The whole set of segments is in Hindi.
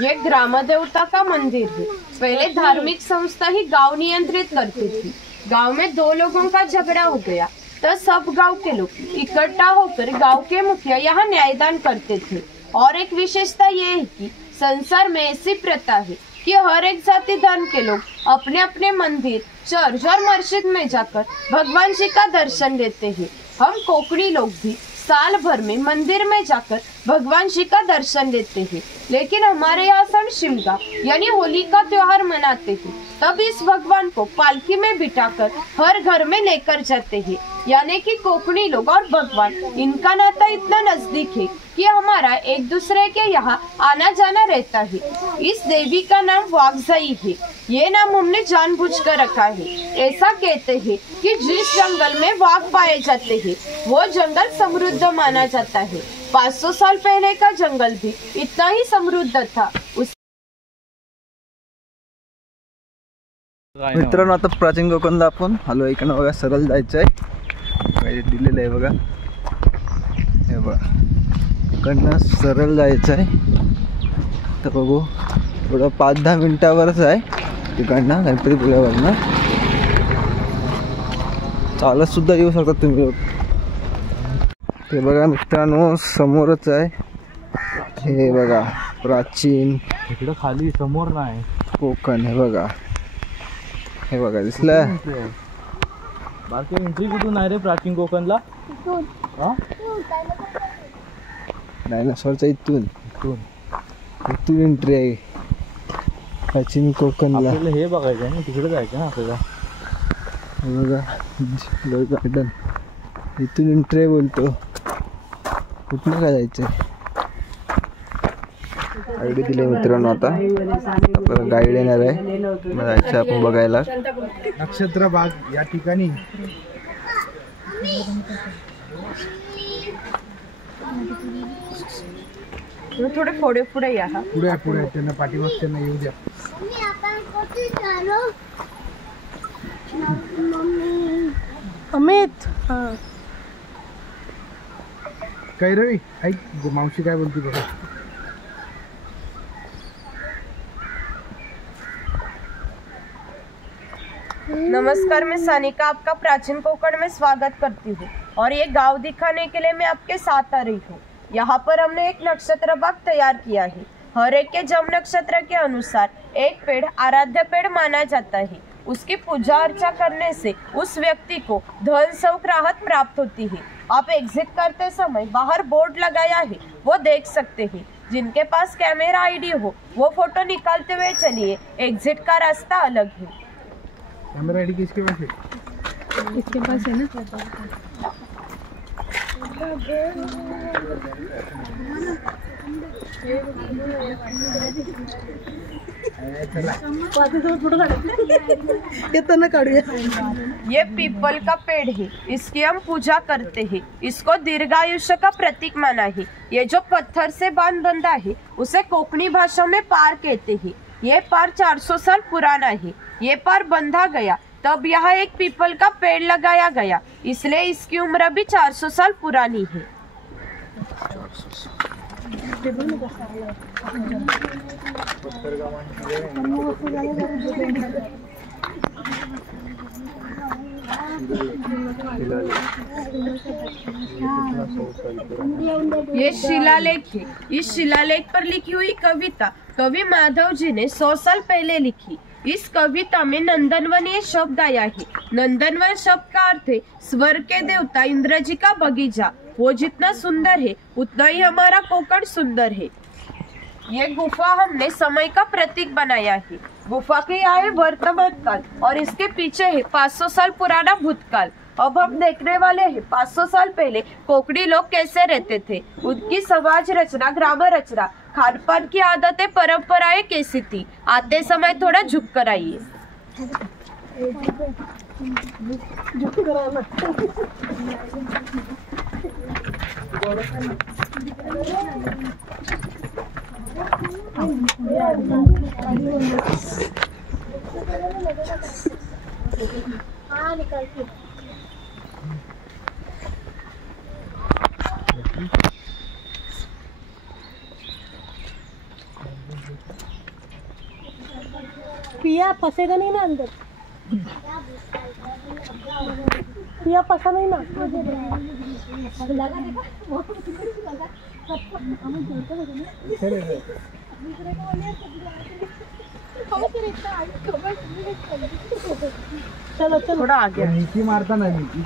ये ग्राम देवता का मंदिर है। पहले धार्मिक संस्था ही गांव नियंत्रित करती थी। गांव में दो लोगों का झगड़ा हो गया तो सब गांव के लोग इकट्ठा होकर गांव के मुखिया यहाँ न्यायदान करते थे। और एक विशेषता ये है कि संसार में ऐसी प्रथा है कि हर एक जाति धर्म के लोग अपने अपने मंदिर, चर्च और मस्जिद में जाकर भगवान जी का दर्शन लेते हैं। हम कोकणी लोग भी साल भर में मंदिर में जाकर भगवान जी का दर्शन लेते हैं। लेकिन हमारे यहाँ सन शिमगा यानी होली का त्योहार मनाते हैं। तब इस भगवान को पालकी में बिठाकर हर घर में लेकर जाते हैं। यानी कि कोकणी लोग और भगवान, इनका नाता इतना नजदीक है कि हमारा एक दूसरे के यहाँ आना जाना रहता है। इस देवी का नाम वागजाई है। ये नाम हमने जानबूझकर रखा है। ऐसा कहते हैं कि जिस जंगल में वाघ पाए जाते हैं वो जंगल समृद्ध माना जाता है। 500 साल पहले का जंगल भी इतना ही समृद्ध था। मित्रांनो, आता प्राचीन कोकणला आपण आलो. इकडनं बघा सरळ जायचं आहे. काही दिलेलं आहे बघा. हे बघा, इकडनं सरळ जायचं आहे. तर बघू, थोडं 5-10 मिनिटावरच आहे तिकडनं, गणपतीपुळ्यावरनं. चालत सुद्धा येऊ शकता तुम्ही लोक. ते बघा मित्रांनो, समोरच आहे. हे बघा प्राचीन, इकडं खाली समोर नाही कोकण. हे बघा, हे बघा दिसलं. बाकी एंट्री कुठून आहे रे प्राचीन कोकणला? डायनासॉरच्या इथून एंट्री आहे प्राचीन कोकणला. हे बघायचं आहे ना, तिकडे जायचं ना आपल्याला. हे बघा गार्डन, इथून एंट्री आहे बोलतो. कुठलं काय जायचं आहे? आयडी दिली मित्रांनो. आता आपल्याला गाईड येणार आहे, मग जायचं आपण बघायला नक्षत्र बाग या ठिकाणी. थोडे पुढे पुढे या. पुढे पुढे त्यांना पाठीमागच्यांना येऊ द्या. अमित, काय रवी, ऐक मावशी काय बोलती बघा. नमस्कार, मैं सानिका आपका प्राचीन कोकण में स्वागत करती हूँ और ये गांव दिखाने के लिए मैं आपके साथ आ रही हूँ। यहाँ पर हमने एक नक्षत्र बाग तैयार किया है। हर एक के जन्म नक्षत्र के अनुसार एक पेड़ आराध्य पेड़ माना जाता है। उसकी पूजा अर्चा करने से उस व्यक्ति को धन सुख राहत प्राप्त होती है। आप एग्जिट करते समय बाहर बोर्ड लगाया है, वो देख सकते हैं। जिनके पास कैमरा आईडी हो वो फोटो निकालते हुए चलिए, एग्जिट का रास्ता अलग है। कैमरा आईडी किसके पास है? इसके पास है ना। ये पीपल का पेड़ है, इसकी हम पूजा करते हैं। इसको दीर्घायुष्य का प्रतीक माना है। ये जो पत्थर से बांध बंधा है उसे कोकणी भाषा में पार कहते हैं। ये पार 400 साल पुराना है। ये पार बंधा गया तब यहाँ एक पीपल का पेड़ लगाया गया, इसलिए इसकी उम्र भी 400 साल पुरानी है। ये शिलालेख है। इस शिलालेख पर लिखी हुई कविता कवि माधव जी ने 100 साल पहले लिखी। इस कविता में नंदनवन ये शब्द आया है। नंदनवन शब्द का अर्थ है स्वर्ग के देवता इंद्र जी का बगीचा। वो जितना सुंदर है उतना ही हमारा कोकण सुंदर है। ये गुफा हमने समय का प्रतीक बनाया है। गुफा के यहाँ है वर्तमान काल और इसके पीछे है 500 साल पुराना भूतकाल। अब हम देखने वाले हैं 500 साल पहले कोकणी लोग कैसे रहते थे, उनकी समाज रचना, ग्राम रचना, खान पान की आदतें, परंपराएं कैसी थी। आते समय थोड़ा झुक कर आइए। पिया फंसेगा नहीं ना अंदर, पिया फंसा नहीं ना। चलो चलो थोड़ा आगे नीची मारता ना, नीची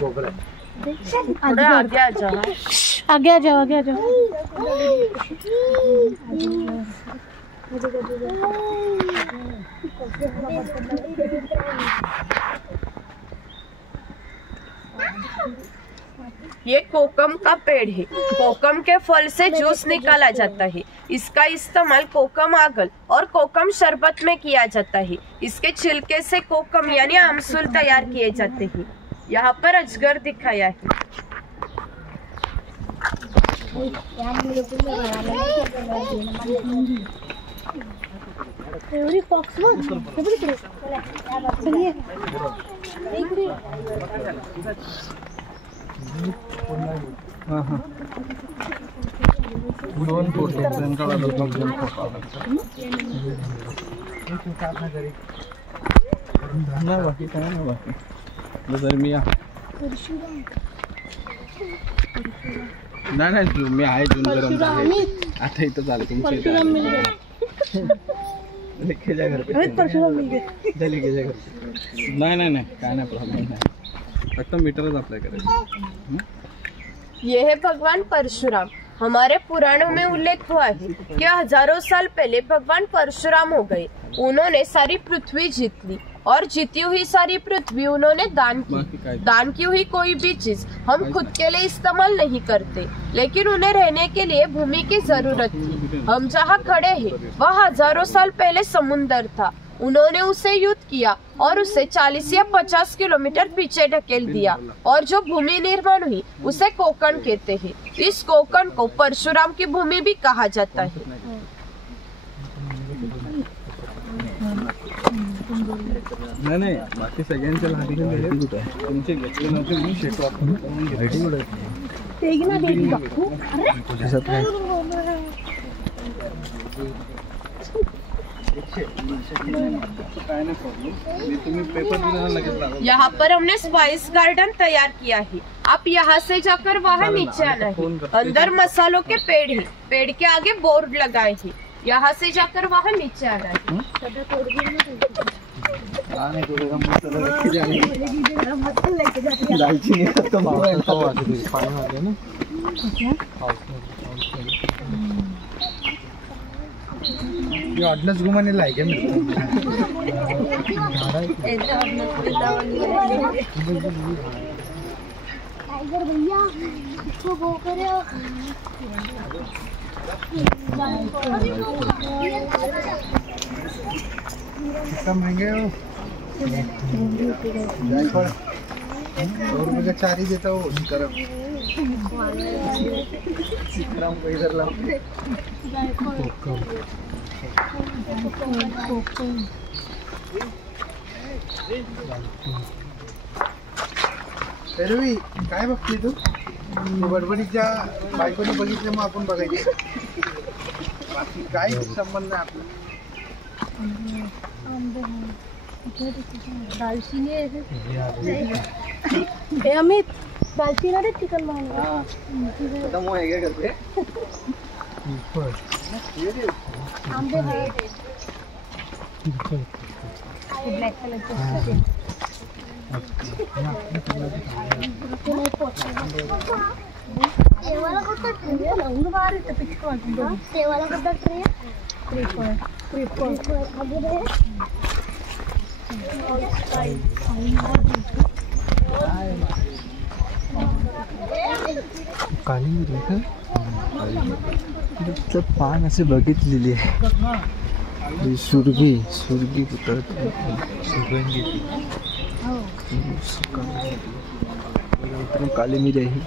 थोड़ा आगे आ जाओ। आगे आ जाओ, आगे आ जाओ। ये कोकम का पेड़ है। कोकम के फल से जूस निकाला जाता है। इसका इस्तेमाल कोकम आगल और कोकम शरबत में किया जाता है। इसके छिलके से कोकम यानी आमसूल तैयार किए जाते हैं। यहाँ पर अजगर दिखाया है। चलिए हां हां 2 फूट सेंट्रल ना बाकी काय ना बाकी जर मी नाही मी आहे जून आता इथं चालू तुमच्या लेके जा घर पे परशुराम मिल गए। लेके जा घर पे नाही काय नाही प्रॉब्लेम नाही, फक्त मीटरच अप्लाय करायचं। ये है भगवान परशुराम। हमारे पुराणों में उल्लेख हुआ है कि हजारों साल पहले भगवान परशुराम हो गए। उन्होंने सारी पृथ्वी जीत ली और जीती हुई सारी पृथ्वी उन्होंने दान की। दान की हुई कोई भी चीज हम खुद के लिए इस्तेमाल नहीं करते, लेकिन उन्हें रहने के लिए भूमि की जरूरत थी। हम जहाँ खड़े हैं वह हजारों साल पहले समुन्दर था। उन्होंने उसे युद्ध किया और उसे 40 या 50 किलोमीटर पीछे ढकेल दिया और जो भूमि निर्माण हुई उसे कोकण कहते हैं। इस कोकण को परशुराम की भूमि भी कहा जाता है। नाही बाकी सगळ्यांच्या लाठी तुमचे घेतले नव्हते म्हणून शेटू आपण यहाँ पर हमने स्पाइस गार्डन तैयार किया है। आप यहाँ से जाकर वहाँ नीचे आना है। अंदर मसालों के पेड़ है। पेड़ के आगे बोर्ड लगाए हैं। यहाँ से जाकर वहाँ नीचे आना है। ऑर्डनेस घुमाने लायक है। टाइगर भैया इसको वो करे कितना महंगे हो? 100 रुपये का 4 ही देता हो। एरवी काय बघते तू? बडबडीच्या बायकोने बघितलं मग आपण बघायचं, बाकी काय संबंध आहे आपला? अमित दालचीनी चिकन मांगा आंबे ब्लॅक कलरचे సేవల కొట్ట ట్రీ లంగు బారి తెప్పించుకోండి సేవల కొట్ట ట్రీ 3 అదే काली रेखा पान असे बघितलेली आहे। सुरगी कुठं सुगंधी काली मिरी आहे।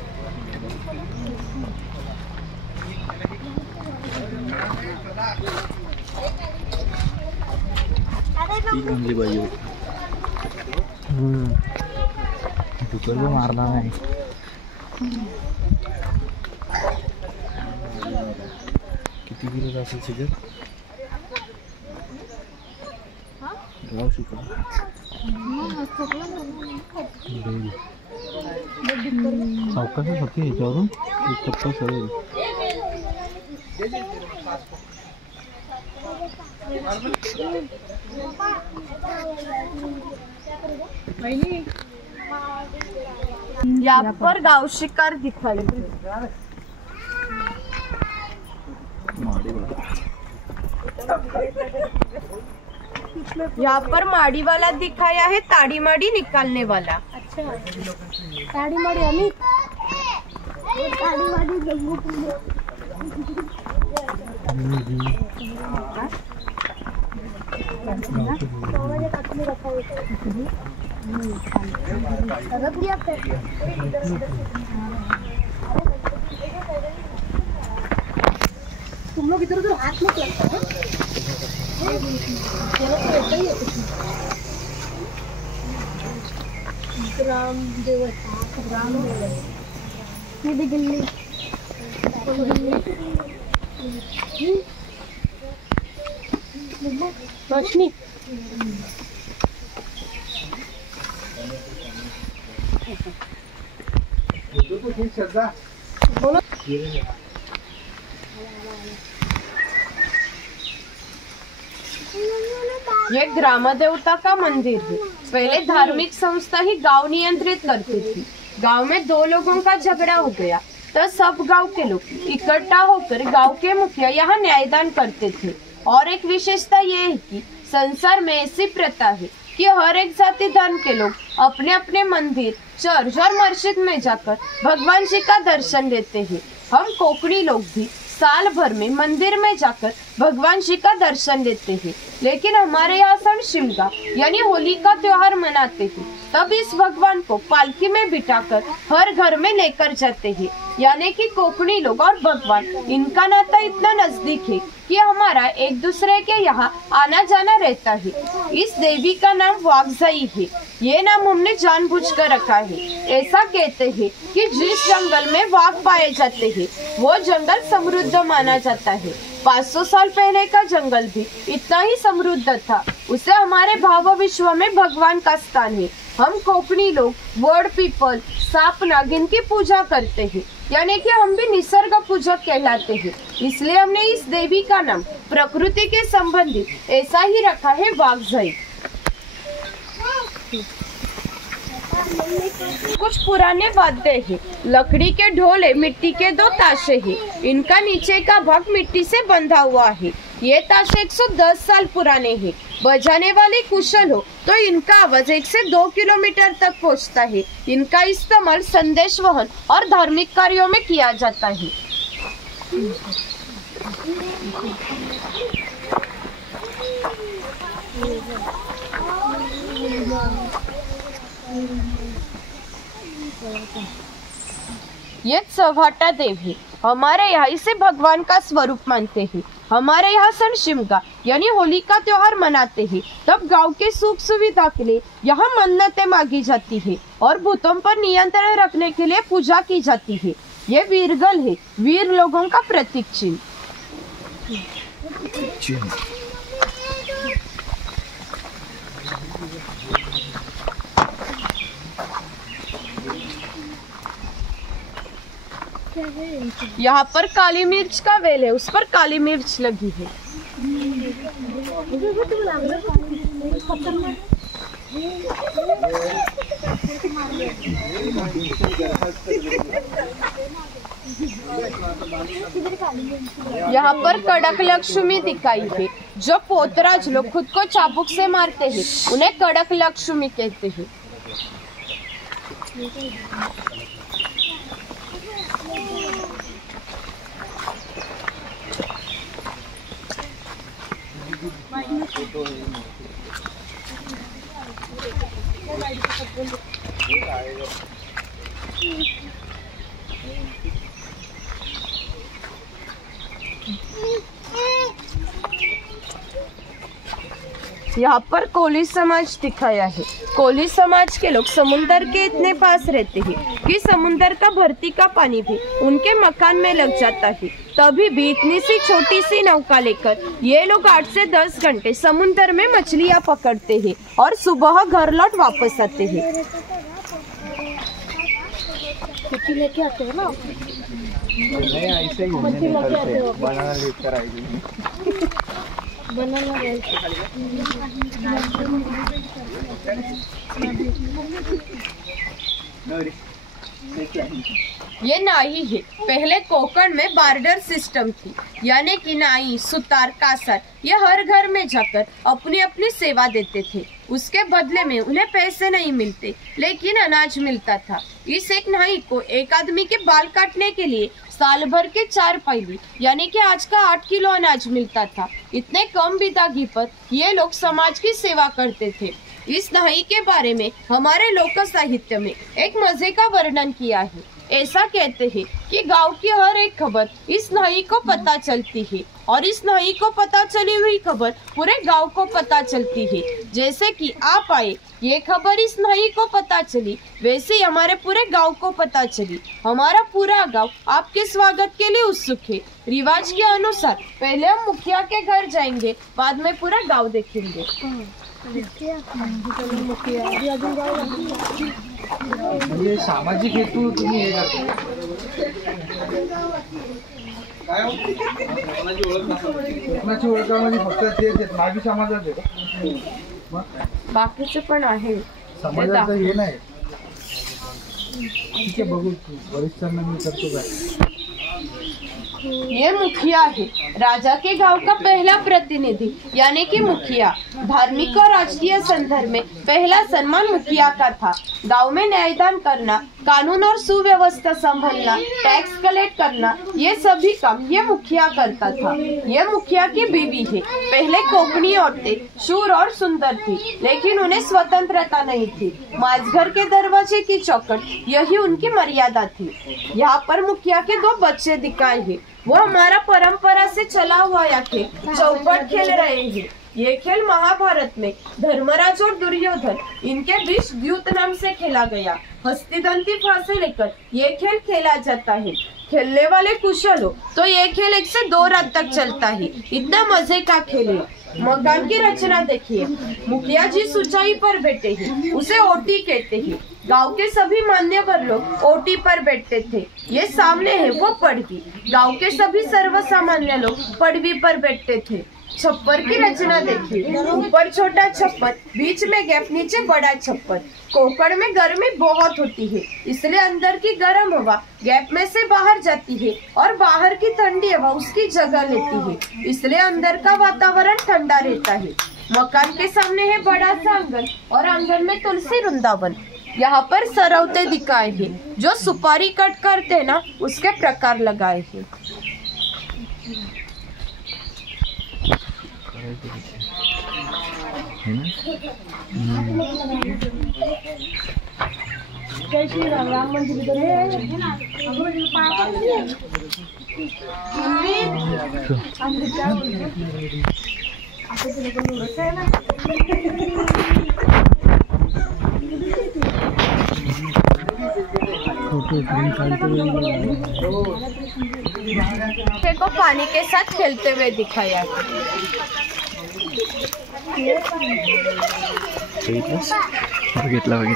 दुकान मारला नाही। किती किलो असेल सिगरेट? सावकाश होती ह्याच्यावरून एक टप्पा सरेल. यहाँ पर गांव शिकार दिखाई दे. यहाँ पर माड़ी वाला दिखाया है, ताड़ी माड़ी निकालने वाला. अच्छा गाड़ी मारी आम्ही गाडी मारी जम्मू तुम लोग इधर उधर हाथ मत लगाओ. ग्राम देवता नदी गल्ली रोशनी तो ठीक श्रद्धा. ये ग्राम देवता का मंदिर है. पहले धार्मिक संस्था ही गांव नियंत्रित करती थी. गांव में दो लोगों का झगड़ा हो गया तो सब गांव के लोग इकट्ठा होकर गांव के मुखिया यहाँ न्यायदान करते थे. और एक विशेषता ये है कि संसार में ऐसी प्रथा है कि हर एक जाति धर्म के लोग अपने अपने मंदिर, चर्च और मस्जिद में जाकर भगवान जी का दर्शन लेते हैं. हम कोकणी लोग भी साल भर में मंदिर में जाकर भगवान जी का दर्शन लेते हैं. लेकिन हमारे यहाँ सन शिमगा यानी होली का त्योहार मनाते हैं. तब इस भगवान को पालकी में बिठाकर हर घर में लेकर जाते हैं. यानी कि कोकणी लोग और भगवान इनका नाता इतना नजदीक है कि हमारा एक दूसरे के यहाँ आना जाना रहता है. इस देवी का नाम वागजाई है. ये नाम हमने जानबूझकर रखा है. ऐसा कहते हैं कि जिस जंगल में वाघ पाए जाते हैं वो जंगल समृद्ध माना जाता है. 500 साल पहले का जंगल भी इतना ही समृद्ध था. उसे हमारे भाव विश्व में भगवान का स्थान है. हम कोकणी लोग वर्ड पीपल, सांप नागिन की पूजा करते हैं. यानी कि हम भी निसर्ग पूजक कहलाते हैं. इसलिए हमने इस देवी का नाम प्रकृति के संबंधित ऐसा ही रखा है, वागजाई. कुछ पुराने वाद्य हैं. लकड़ी के ढोल है, मिट्टी के 2 ताशे हैं. इनका नीचे का भाग मिट्टी से बंधा हुआ है. ये ताशे 110 साल पुराने हैं. बजाने वाले कुशल हो तो इनका आवाज 1 से 2 किलोमीटर तक पहुंचता है. इनका इस्तेमाल संदेश वहन और धार्मिक कार्यों में किया जाता है. ये चौभाटा देव है. हमारे यहाँ इसे भगवान का स्वरूप मानते हैं. हमारे यहाँ सन शिमगा यानी होली का त्योहार मनाते हैं. तब गांव के सुख सुविधा के लिए यहाँ मन्नतें मांगी जाती है और भूतों पर नियंत्रण रखने के लिए पूजा की जाती है. ये वीरगल है, वीर लोगों का प्रतीक चिन्ह. यहाँ पर काली मिर्च का वेल है, उस पर काली मिर्च लगी है. यहाँ पर कड़क लक्ष्मी दिखाई है. जो पोतराज लोग खुद को चाबुक से मारते हैं उन्हें कड़क लक्ष्मी कहते हैं. यहाँ पर कोली समाज दिखाया है। कोली समाज के लोग समुंदर के इतने पास रहते हैं कि समुंदर का भरती का पानी भी उनके मकान में लग जाता है। तभी भी इतनी सी छोटी सी नौका लेकर ये लोग 8 से 10 घंटे समुंदर में मछलियाँ पकड़ते हैं और सुबह घर लौट वापस आते हैं। लेके आते हो ना, नहीं ऐसे ही घूमने निकलते हैं, बनाना लेकर आएगी। बनाना ये नाई है। पहले कोकण में बार्टर सिस्टम थी, यानी कि नाई, सुतार, कासर ये हर घर में जाकर अपनी अपनी सेवा देते थे। उसके बदले में उन्हें पैसे नहीं मिलते, लेकिन अनाज मिलता था। इस एक नाई को एक आदमी के बाल काटने के लिए साल भर के 4 पैली यानी कि आज का 8 किलो अनाज मिलता था। इतने कम बितागी पर ये लोग समाज की सेवा करते थे। इस नाई के बारे में हमारे लोक साहित्य में एक मजे का वर्णन किया है। ऐसा कहते हैं कि गांव की हर एक खबर इस नाई को पता चलती है और इस नाई को पता चली हुई खबर पूरे गांव को पता चलती है। जैसे कि आप आए, ये खबर इस नाई को पता चली, वैसे ही हमारे पूरे गांव को पता चली। हमारा पूरा गांव आपके स्वागत के लिए उत्सुक है। रिवाज के अनुसार पहले हम मुखिया के घर जाएंगे, बाद में पूरा गांव देखेंगे। म्हणजे सामाजिक हेतू तुम्ही हे करता काय हो? कोकणाची ओळखामध्ये फक्त तेच आहेत, नागी समाजाचे बाकीचे पण आहे। समाजाचं हे नाही। ठीक आहे, बघू वरिष्ठांना मी करतो काय। ये मुखिया है, राजा के गांव का पहला प्रतिनिधि यानी कि मुखिया। धार्मिक और राजकीय संदर्भ में पहला सम्मान मुखिया का था। गांव में न्यायदान करना, कानून और सुव्यवस्था संभालना, टैक्स कलेक्ट करना, ये सभी काम ये मुखिया करता था। ये मुखिया की बीवी है। पहले कोकणी औरतें शूर और सुंदर थी, लेकिन उन्हें स्वतंत्रता नहीं थी। माझघर के दरवाजे की चौखट यही उनकी मर्यादा थी। यहाँ पर मुखिया के 2 बच्चे दिखाए हैं। वो हमारा परंपरा से चला हुआ यह खेल चौपट खेल रहे हैं। ये खेल महाभारत में धर्मराज और दुर्योधन इनके बीच द्यूत नाम से खेला गया। हस्तिदंती फांसे लेकर ये खेल खेला जाता है। खेलने वाले कुशल हो तो ये खेल 1 से 2 रात तक चलता है। इतना मजे का खेल है। मकान की रचना देखिए। मुखिया जी ऊंचाई पर बैठे हैं, उसे ओटी कहते हैं। गांव के सभी मान्यवर लोग ओटी पर बैठते थे। ये सामने है वो पड़वी। गांव के सभी सर्वसामान्य लोग पड़वी पर बैठते थे। छप्पर की रचना देखिए। ऊपर छोटा छप्पर, बीच में गैप, नीचे बड़ा छप्पर। कोकण में गर्मी बहुत होती है, इसलिए अंदर की गर्म हवा गैप में से बाहर जाती है और बाहर की ठंडी हवा उसकी जगह लेती है, इसलिए अंदर का वातावरण ठंडा रहता है। मकान के सामने है बड़ा सा आंगन और आंगन में तुलसी वृंदावन। यहाँ पर सरौते दिखाए हैं, जो सुपारी कट करते ना उसके प्रकार लगाए हैं। जय श्री राम। राम मंदिर इधर है। को पानी के साथ खेलते हुए दिखाया। बघितलं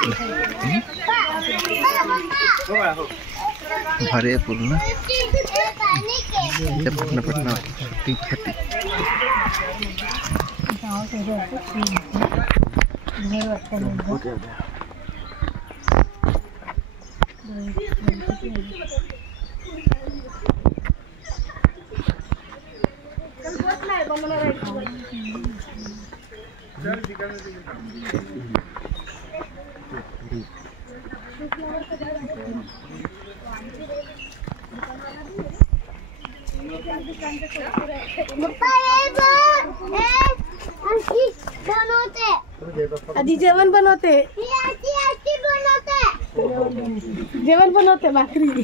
भारी आहे पूर्ण पटना आधी जेवण बनवते, जेवण बनवते भाकरी।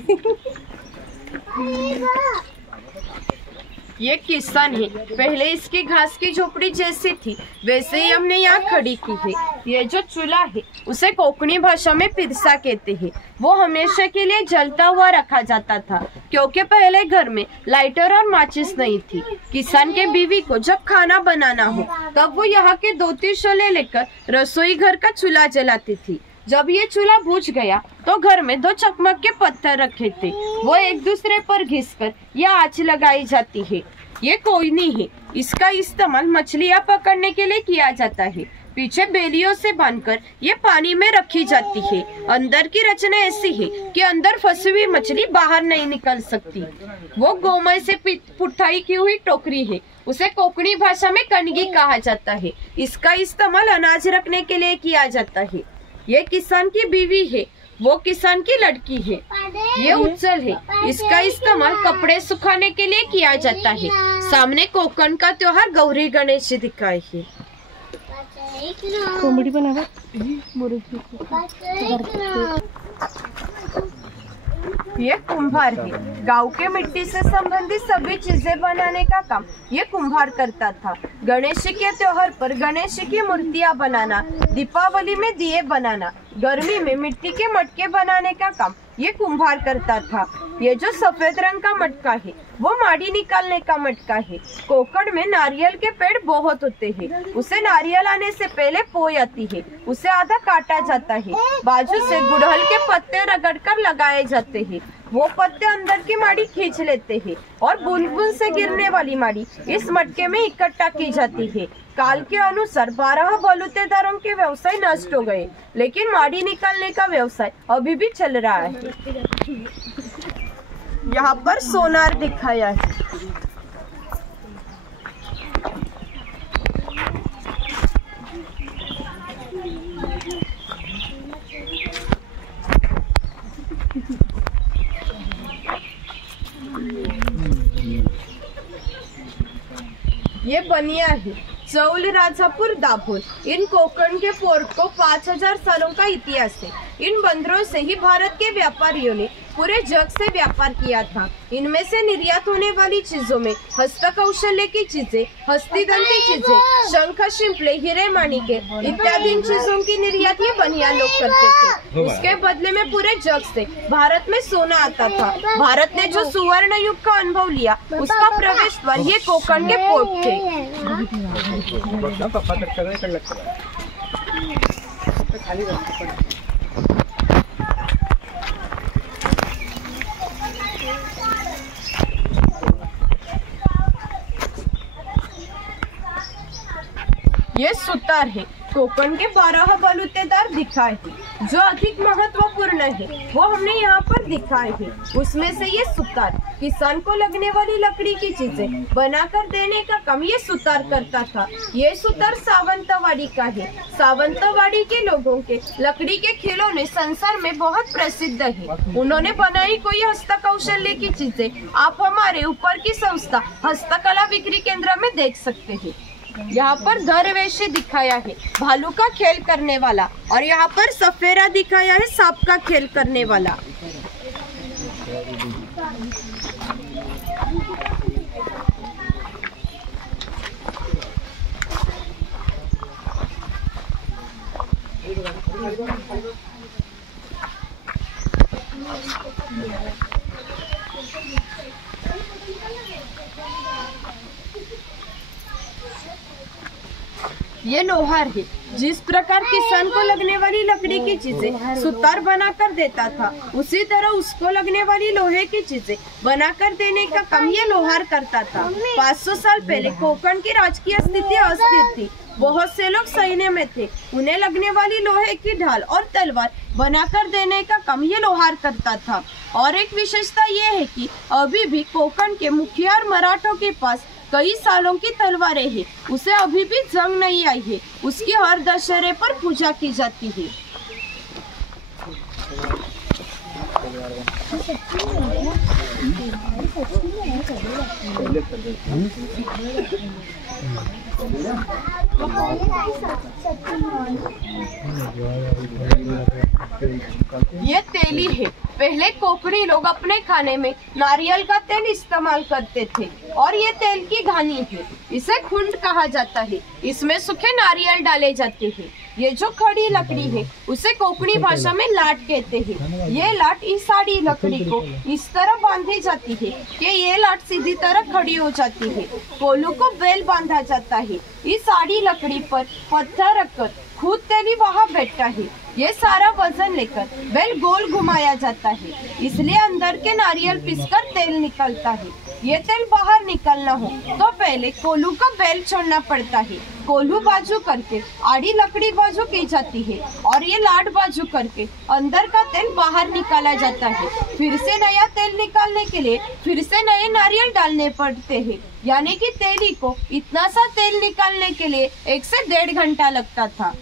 ये किसान है। पहले इसकी घास की झोपड़ी जैसी थी वैसे ही हमने यहाँ खड़ी की है। ये जो चूल्हा है उसे कोंकणी भाषा में पिरसा कहते हैं। वो हमेशा के लिए जलता हुआ रखा जाता था क्योंकि पहले घर में लाइटर और माचिस नहीं थी। किसान के बीवी को जब खाना बनाना हो तब वो यहाँ के 2-3 शोले लेकर रसोई घर का चूल्हा जलाती थी। जब ये चूल्हा बुझ गया तो घर में 2 चकमक के पत्थर रखे थे, वो एक दूसरे पर घिसकर यह आंच लगाई जाती है। ये कोयनी है, इसका इस्तेमाल मछलियाँ पकड़ने के लिए किया जाता है। पीछे बेलियों से बांधकर ये पानी में रखी जाती है। अंदर की रचना ऐसी है कि अंदर फंसी हुई मछली बाहर नहीं निकल सकती। वो गोमय से पुठाई की हुई टोकरी है, उसे कोंकणी भाषा में कनगी कहा जाता है। इसका इस्तेमाल अनाज रखने के लिए किया जाता है। ये किसान की बीवी है, वो किसान की लड़की है। ये उच्चल है, इसका इस्तेमाल कपड़े सुखाने के लिए किया जाता है। सामने कोकण का त्योहार गौरी गणेश जी दिखाए है। ये कुम्हार है। गांव के मिट्टी से संबंधित सभी चीजें बनाने का काम ये कुम्हार करता था। गणेश के त्योहार पर गणेश की मूर्तियां बनाना, दीपावली में दिए बनाना, गर्मी में मिट्टी के मटके बनाने का काम ये कुम्हार करता था। ये जो सफेद रंग का मटका है वो माड़ी निकालने का मटका है। कोकण में नारियल के पेड़ बहुत होते हैं। उसे नारियल आने से पहले पोई आती है, उसे आधा काटा जाता है। बाजू से गुड़हल के पत्ते रगड़कर लगाए जाते हैं। वो पत्ते अंदर की माड़ी खींच लेते हैं और बूंद बूंद से गिरने वाली माड़ी इस मटके में इकट्ठा की जाती है। काल के अनुसार 12 बलूतेदारों के व्यवसाय नष्ट हो गए, लेकिन माड़ी निकालने का व्यवसाय अभी भी चल रहा है। यहाँ पर सोनार दिखाया है। ये बनिया है, चौल, राजापुर, दाभोल। इन कोकण के पोर्ट को 5000 सालों का इतिहास है। इन बंदरों से ही भारत के व्यापारियों ने पूरे जग से व्यापार किया था। इनमें से निर्यात होने वाली चीजों में हस्तकौशल्य की चीजें, हस्तिदंती चीजें, शंख, शिंपले, हीरे, माणिके इत्यादि चीजों की निर्यात ये बनिया लोग करते थे। उसके बदले में पूरे जग से भारत में सोना आता था। भारत ने जो सुवर्ण युग का अनुभव लिया उसका प्रवेश द्वार ये कोकण के पोर्ट थे। ये सुतार है। कोकण के 12 बलूतेदार दिखाए हैं। जो अधिक महत्वपूर्ण है वो हमने यहाँ पर दिखाए हैं। उसमें से ये सुतार किसान को लगने वाली लकड़ी की चीजें बनाकर देने का काम ये सुतार करता था। ये सुतार सावंतवाड़ी का है। सावंतवाड़ी के लोगों के लकड़ी के खिलौने संसार में बहुत प्रसिद्ध है। उन्होंने बनाई कोई हस्तकौशल्य की चीजें आप हमारे ऊपर की संस्था हस्तकला बिक्री केंद्र में देख सकते हैं। यहाँ पर दरवेशी दिखाया है, भालू का खेल करने वाला, और यहाँ पर सफेरा दिखाया है, सांप का खेल करने वाला। ये लोहार है। जिस प्रकार किसान को लगने वाली लकड़ी की चीजें सुतार बनाकर देता था, उसी तरह उसको लगने वाली लोहे की चीजें बनाकर देने का काम ये लोहार करता था। 500 साल पहले कोकण की राजकीय स्थिति अस्थिर थी। बहुत से लोग सैन्य में थे। उन्हें लगने वाली लोहे की ढाल और तलवार बनाकर देने का काम ये लोहार करता था। और एक विशेषता ये है कि अभी भी कोकण के मुखिया और मराठों के पास कई सालों की तलवारें हैं। उसे अभी भी जंग नहीं आई है। उसकी हर दशहरे पर पूजा की जाती है। ये तेली है। पहले कोकणी लोग अपने खाने में नारियल का तेल इस्तेमाल करते थे। और ये तेल की घानी है। इसे खुंड कहा जाता है। इसमें सूखे नारियल डाले जाते हैं। ये जो खड़ी लकड़ी है उसे कोंकणी भाषा में लाट कहते हैं। ये लाट इस आड़ी लकड़ी को इस तरह बांधी जाती है कि ये लाट सीधी तरह खड़ी हो जाती है। कोल्हू को बेल बांधा जाता है। इस आड़ी लकड़ी पर पत्थर रखकर खुद तेली वहाँ बैठता है। ये सारा वजन लेकर बेल गोल घुमाया जाता है, इसलिए अंदर के नारियल पीसकर तेल निकलता है। ये तेल बाहर निकलना हो तो पहले कोल्हू का बेल छोड़ना पड़ता है। कोल्हू बाजू करके आड़ी लकड़ी बाजू की जाती है और ये लाट बाजू करके अंदर का तेल बाहर निकाला जाता है। फिर से नया तेल निकालने के लिए फिर से नए नारियल डालने पड़ते हैं। यानी कि तेली को इतना सा तेल निकालने के लिए 1 से 1.5 घंटा लगता था।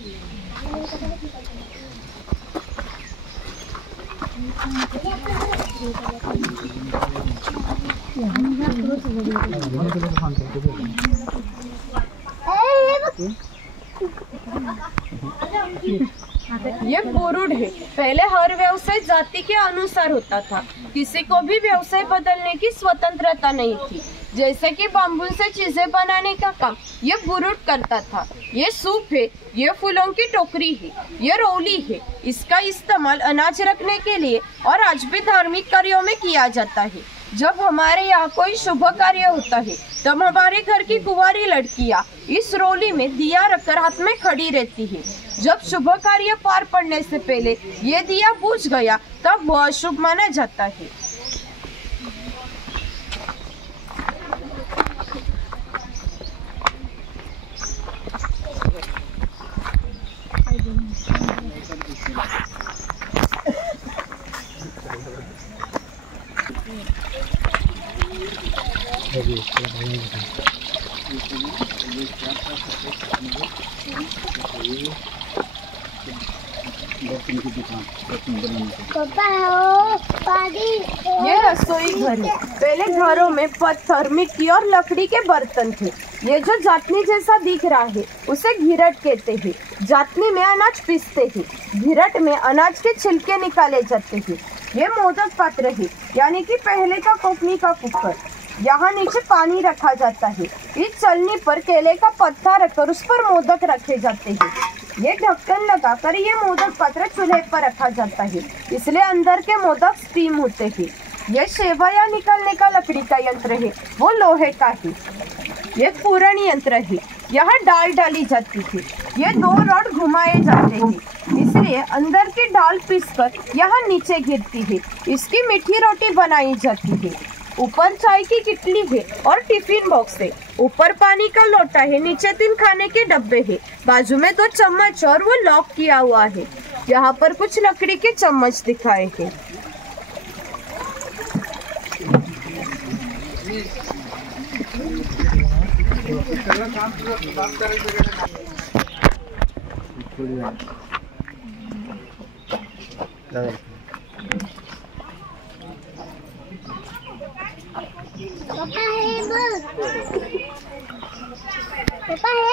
ये पुरुड है। पहले हर व्यवसाय जाति के अनुसार होता था। किसी को भी व्यवसाय बदलने की स्वतंत्रता नहीं थी। जैसे कि बाम्बू से चीजें बनाने का काम ये पुरुड करता था। ये सूप है, ये फूलों की टोकरी है, ये रोली है। इसका इस्तेमाल अनाज रखने के लिए और आज भी धार्मिक कार्यों में किया जाता है। जब हमारे यहाँ कोई शुभ कार्य होता है तब हमारे घर की कुंवारी लड़कियाँ इस रोली में दिया रखकर हाथ में खड़ी रहती है। जब शुभ कार्य पार पड़ने से पहले ये दिया बुझ गया तब वह अशुभ माना जाता है। ये रसोई घर है। पहले घरों में पत्थर, मिट्टी और लकड़ी के बर्तन थे। ये जो जातनी जैसा दिख रहा है उसे घिरट कहते हैं। जातनी में अनाज पीसते हैं, घिरट में अनाज के छिलके निकाले जाते हैं। ये मोदक पात्र है, यानी कि पहले का कोंकणी का कुकर। यहाँ नीचे पानी रखा जाता है। इस चलनी पर केले का पत्ता रखकर उस पर मोदक रखे जाते हैं। ये ढक्कन लगाकर ये मोदक पात्र चूल्हे पर रखा जाता है, इसलिए अंदर के मोदक स्टीम होते हैं। ये सेवया निकालने का लकड़ी का यंत्र है, वो लोहे का है। ये पूरण यंत्र है, यहाँ डाल डाली जाती है। ये 2 रॉड घुमाए जाते हैं, इसलिए अंदर की डाल पीसकर यहाँ नीचे गिरती है। इसकी मीठी रोटी बनाई जाती है। ऊपर चाय की किटली है और टिफिन बॉक्स है। ऊपर पानी का लोटा है, नीचे 3 खाने के डब्बे है। बाजू में 2 चम्मच और वो लॉक किया हुआ है। यहाँ पर कुछ लकड़ी के चम्मच दिखाए हैं।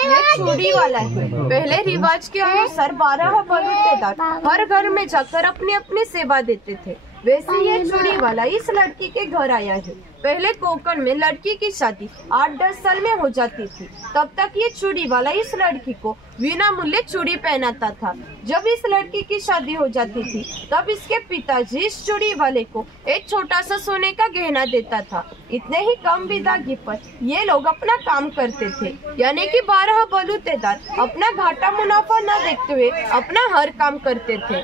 ये चूड़ी वाला है। पहले रिवाज के अनुसार 12 बलूतेदार हर घर में जाकर अपनी अपनी सेवा देते थे। वैसे ये चूड़ी वाला इस लड़की के घर आया है। पहले कोकण में लड़की की शादी 8-10 साल में हो जाती थी। तब तक ये चूड़ी वाला इस लड़की को बिना मूल्य चूड़ी पहनाता था। जब इस लड़की की शादी हो जाती थी तब इसके पिताजी इस चूड़ी वाले को एक छोटा सा सोने का गहना देता था। इतने ही कम विदागी पर ये लोग अपना काम करते थे, यानी कि 12 बलूतेदार अपना घाटा मुनाफा न देखते हुए अपना हर काम करते थे।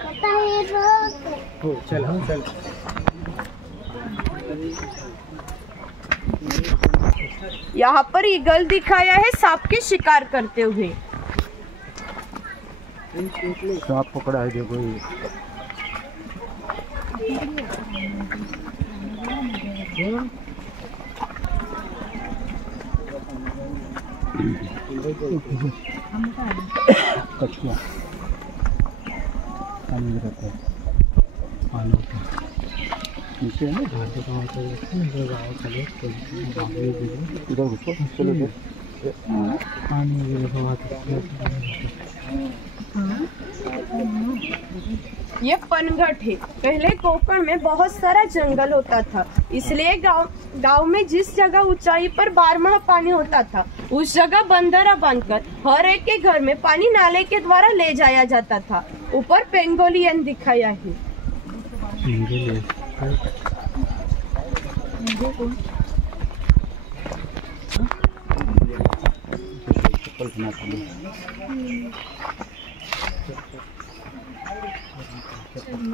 यहाँ पर ईगल दिखाया है सांप के शिकार करते हुए। सांप पकड़ा है, देखो ये कछुआ पानी रहता है, पानी नीचे है ना घर के काम इधर घुसो चलो पानी ये पनघट है। पहले कोकण में बहुत सारा जंगल होता था, इसलिए गांव में जिस जगह ऊंचाई पर 12 पानी होता था, उस जगह बंदरा बांधकर हर एक के घर में पानी नाले के द्वारा ले जाया जाता था। ऊपर पेंगोलियन दिखाया है।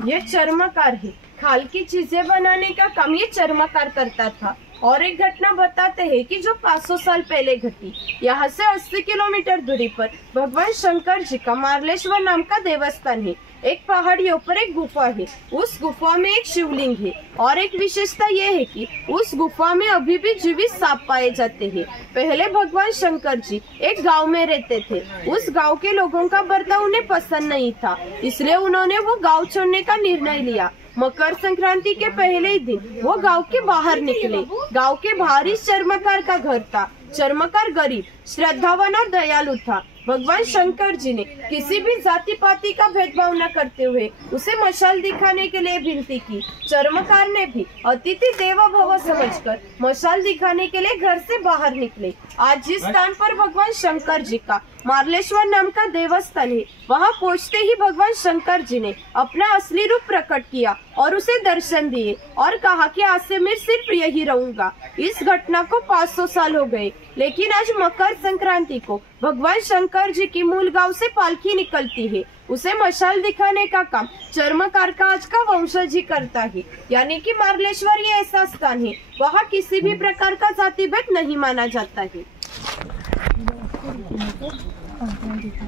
ये चर्मकार है। खाल की चीजें बनाने का काम ये चर्मकार करता था। और एक घटना बताते हैं कि जो 500 साल पहले घटी। यहाँ से 80 किलोमीटर दूरी पर भगवान शंकर जी का मार्लेश्वर नाम का देवस्थान है। एक पहाड़ियों पर एक गुफा है। उस गुफा में एक शिवलिंग है और एक विशेषता यह है कि उस गुफा में अभी भी जीवित सांप पाए जाते हैं। पहले भगवान शंकर जी एक गांव में रहते थे। उस गांव के लोगों का बर्ताव उन्हें पसंद नहीं था, इसलिए उन्होंने वो गांव छोड़ने का निर्णय लिया। मकर संक्रांति के पहले ही दिन वो गांव के बाहर निकले। गांव के बाहर ही चर्मकार का घर था। चर्मकार गरीब, श्रद्धावान और दयालु था। भगवान शंकर जी ने किसी भी जाति पाति का भेदभाव न करते हुए उसे मशाल दिखाने के लिए विनती की। चर्मकार ने भी अतिथि देवो भव समझकर मशाल दिखाने के लिए घर से बाहर निकले। आज जिस स्थान पर भगवान शंकर जी का मार्लेश्वर नाम का देवस्थान है, वहाँ पहुँचते ही भगवान शंकर जी ने अपना असली रूप प्रकट किया और उसे दर्शन दिए और कहा कि आज से मैं सिर्फ यही रहूंगा। इस घटना को 500 साल हो गए, लेकिन आज मकर संक्रांति को भगवान शंकर जी की मूल गांव से पालकी निकलती है। उसे मशाल दिखाने का काम चर्मकार का आज का वंशज ही करता है। यानी कि मार्लेश्वर ये ऐसा स्थान है, वहाँ किसी भी प्रकार का जाति भेद नहीं माना जाता है।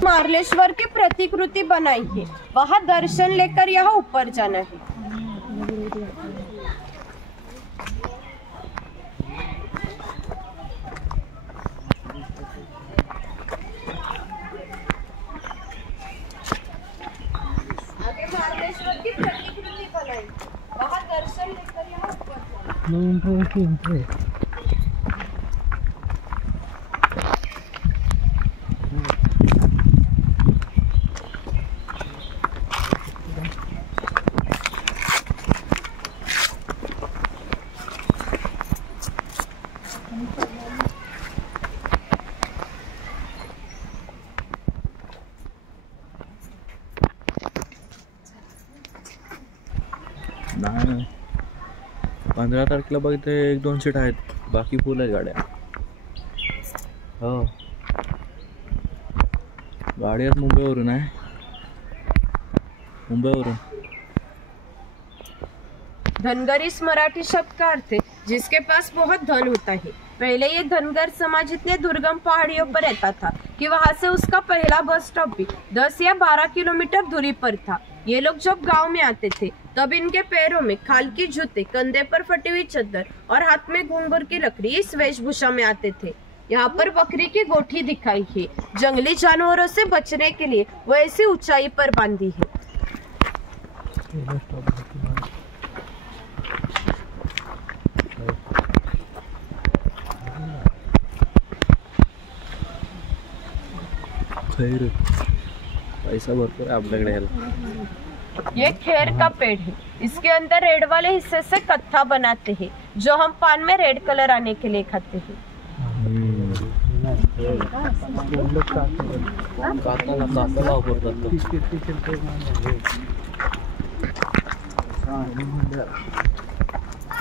मार्लेश्वर की प्रतिकृति बनाई है, वहाँ दर्शन लेकर यहाँ ऊपर जाना है। आगे मार्लेश्वर की प्रतिकृति बनाई, वहाँ दर्शन लेकर यहाँ ऊपर जाना। नाही 15 तारखेला बघितले 1-2 सीट आहेत, बाकी फुल आहेत गाड्या. हो गाडी आज मुंबईवरून आहे. मुंबईवरून. धनगर इस मराठी शब्द का अर्थ है जिसके पास बहुत धन होता है। पहले ये धनगर समाज इतने दुर्गम पहाड़ियों पर रहता था कि वहाँ से उसका पहला बस स्टॉप भी 10 या 12 किलोमीटर दूरी पर था। ये लोग जब गांव में आते थे तब इनके पैरों में खाल की जूते, कंधे पर फटी हुई चद्दर और हाथ में घुंघरू की लकड़ी इस वेशभूषा में आते थे। यहाँ पर बकरी की गोठी दिखाई है। जंगली जानवरों से बचने के लिए वो ऐसी ऊंचाई पर बांधी है। खैर पैसा भरपूर है आपल्याकडे याला. ये खेर का पेड़ है। इसके अंदर रेड वाले हिस्से से कत्था बनाते हैं जो हम पान में रेड कलर आने के लिए खाते हैं। काकाला वापरतात.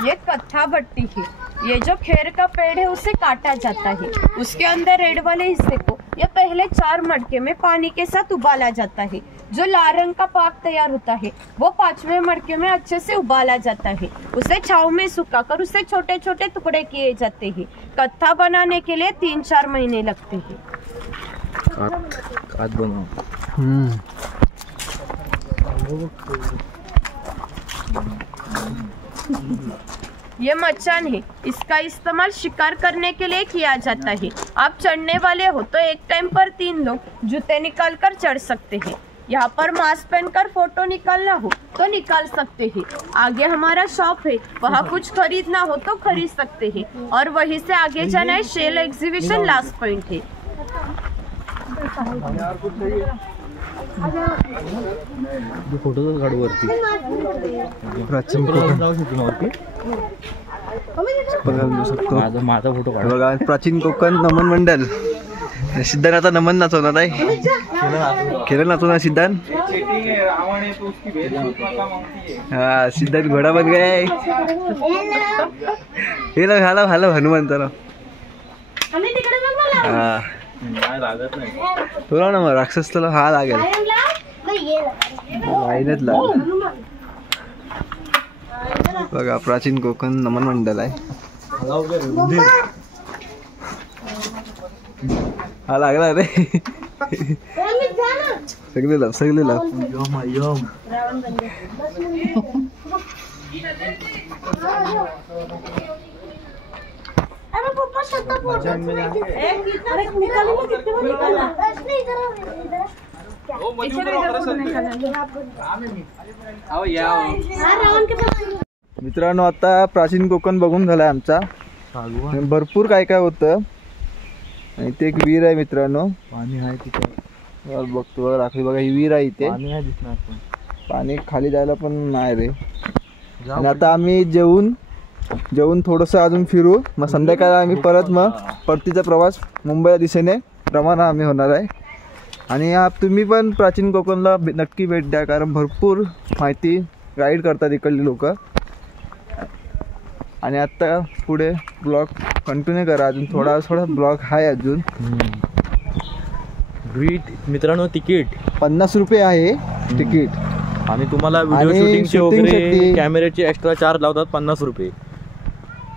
ये कत्था भट्टी है। ये जो खेर का पेड़ है उसे काटा जाता है। उसके अंदर रेड वाले हिस्से को ये पहले 4 मटके में पानी के साथ उबाला जाता है। जो लाल रंग का पाक तैयार होता है वो 5वें मटके में अच्छे से उबाला जाता है। उसे छाव में सुखाकर उसे छोटे छोटे टुकड़े किए जाते हैं। कत्था बनाने के लिए 3-4 महीने लगते हैं। कात बनाओ. ये मचान है। इसका इस्तेमाल शिकार करने के लिए किया जाता है। आप चढ़ने वाले हो तो एक टाइम पर 3 लोग जूते निकाल कर चढ़ सकते हैं। यहाँ पर मास्क पहनकर फोटो निकालना हो तो निकाल सकते हैं। आगे हमारा शॉप है, वहाँ कुछ खरीदना हो तो खरीद सकते हैं। और वहीं से आगे जाना है शेल एग्जीबिशन, लास्ट पॉइंट है। फोटोच काढू वरती. प्राचीन कोकण जाऊ शकतो ना वरती. बघू शकतो. माझा फोटो काढ. बघा प्राचीन कोकण नमन मंडळ. सिद्धांत आता नमन नाचवणार आहे. केलं नाचवणार सिद्धांत. हा सिद्धांत घोडा बन गए. हे लोक हाला हाला हनुमंताला. हा लागत नाही. तुला ना मग राक्षस तुला हा लागेल. लाईनच लागेल. बघा प्राचीन कोकण नमन मंडळ आहे. हा लागला रे. सगळे लाव सगळे लाव. मित्रांनो आता प्राचीन कोकण बघून झालाय आमचा. भरपूर काय काय होतं. आणि ते एक विहीर आहे मित्रांनो. पाणी आहे तिथे. बघतो बघा राखली बघा ही विहीर आहे इथे. पाणी आहे दिसणार पण. पाणी खाली जायला पण नाही रे. आणि आता आम्ही जेवून थोडंसं अजून फिरू. मग संध्याकाळी आम्ही परत मग परतीचा प्रवास मुंबईला दिशेने रवाना आम्ही होणार आहे. आणि तुम्ही पण प्राचीन कोकणला नक्की भेट द्या कारण भरपूर माहिती गाईड करतात इकडली लोक. आणि आता पुढे ब्लॉग कंटिन्यू करा. अजून थोडा ब्लॉग आहे अजून. मित्रांनो तिकीट 50 रुपये आहे तिकीट. आणि तुम्हाला व्हिडिओ आणि शूटिंगचे shooting वगैरे साठी कॅमेऱ्याचे एक्स्ट्रा चार्ज लावतात 50 रुपये.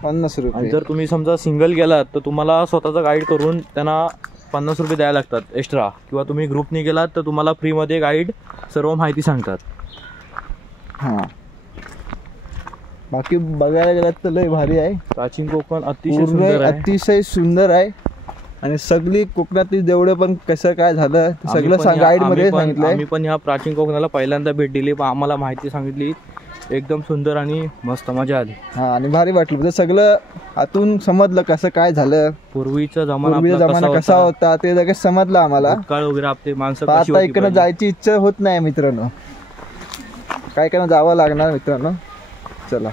50 आणि रुपये. जर तुम्ही समजा सिंगल गेलात तर तुम्हाला स्वतःचा गाईड करून त्यांना 50 रुपये द्यायला लागतात एक्स्ट्रा. किंवा तुम्ही ग्रुपने गेलात तर तुम्हाला फ्रीमध्ये गाईड सर्व माहिती सांगतात. हां बाकी बघायला गेलात तर लय भारी आहे. प्राचीन कोकण अतिशय सुंदर आहे. अतिशय सुंदर आहे. आणि सगळी कोकणातील जेवढे पण कसं काय झालं ते सगळं गाईड मध्ये सांगितलंय. आम्ही पण ह्या प्राचीन कोकणाला पहिल्यांदा भेट दिली पण आम्हाला माहिती सांगितली. एकदम सुंदर आणि मस्त मजा आली. हा आणि भारी वाटलं म्हणजे सगळं आतून समजलं कसं काय झालं. पूर्वीचा पूर्वीचा जमाना कसा होता ते लगेच समजलं आम्हाला. काळ वगैरे आपले माणसं आता इकडनं जायची इच्छा होत नाही मित्रांनो. काय जावं लागणार मित्रांनो. चला.